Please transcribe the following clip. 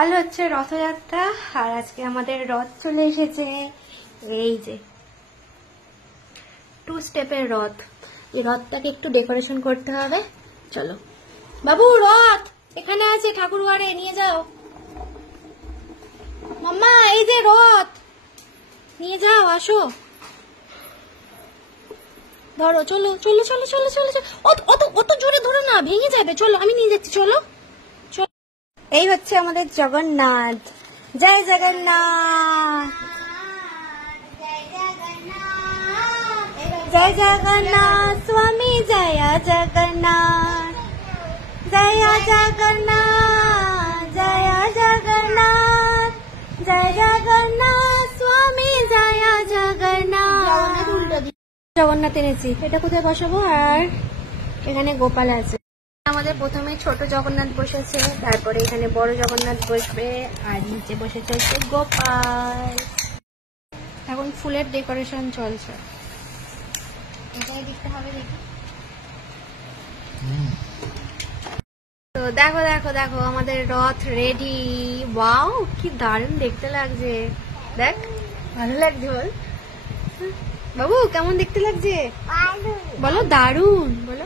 কাল হচ্ছে রথযাত্রা আর আজকে আমাদের রথ চলে এসেছে। এই যে 2 স্টেপের রথ। এই রথটাকে একটু ডেকোরেশন করতে হবে। চলো বাবু, রথ এখানে আছে, ঠাকুর ঘরে নিয়ে যাও। মাম্মা এই যে রথ, নিয়ে যাও, আসো, ধরো, চলো চলো চলো চলো চলো। অত অত জোরে ধরো না, ভেঙে যাবে। চলো আমি নিয়ে যাচ্ছি, চলো। এই হচ্ছে আমাদের জগন্নাথ। জয় জগন্নাথ, জয় জগন্নাথ স্বামী, জয় জগন্নাথ, জয় জগন্নাথ, জয় জগন্নাথ, জয় জগন্নাথ স্বামী, জয় জগন্নাথ। জগন্নাথ এনেছি, এটা কোথায় বসাবো? আর এখানে গোপাল আছে। আমাদের প্রথমে ছোট জগন্নাথ বসেছে, তারপরে এখানে বড় জগন্নাথ বসবে, আর নিচে বসেছে হচ্ছে গোপাল। এখন ফুলের ডেকোরেশন চলছে। এটাই দেখতে হবে, দেখি। তো দেখো দেখো দেখো, আমাদের রথ রেডি। ওয়াও, কি দারুণ দেখতে লাগছে। দেখ, ভালো লাগছে বল বাবু, কেমন দেখতে লাগছে বলো? দারুণ বলো।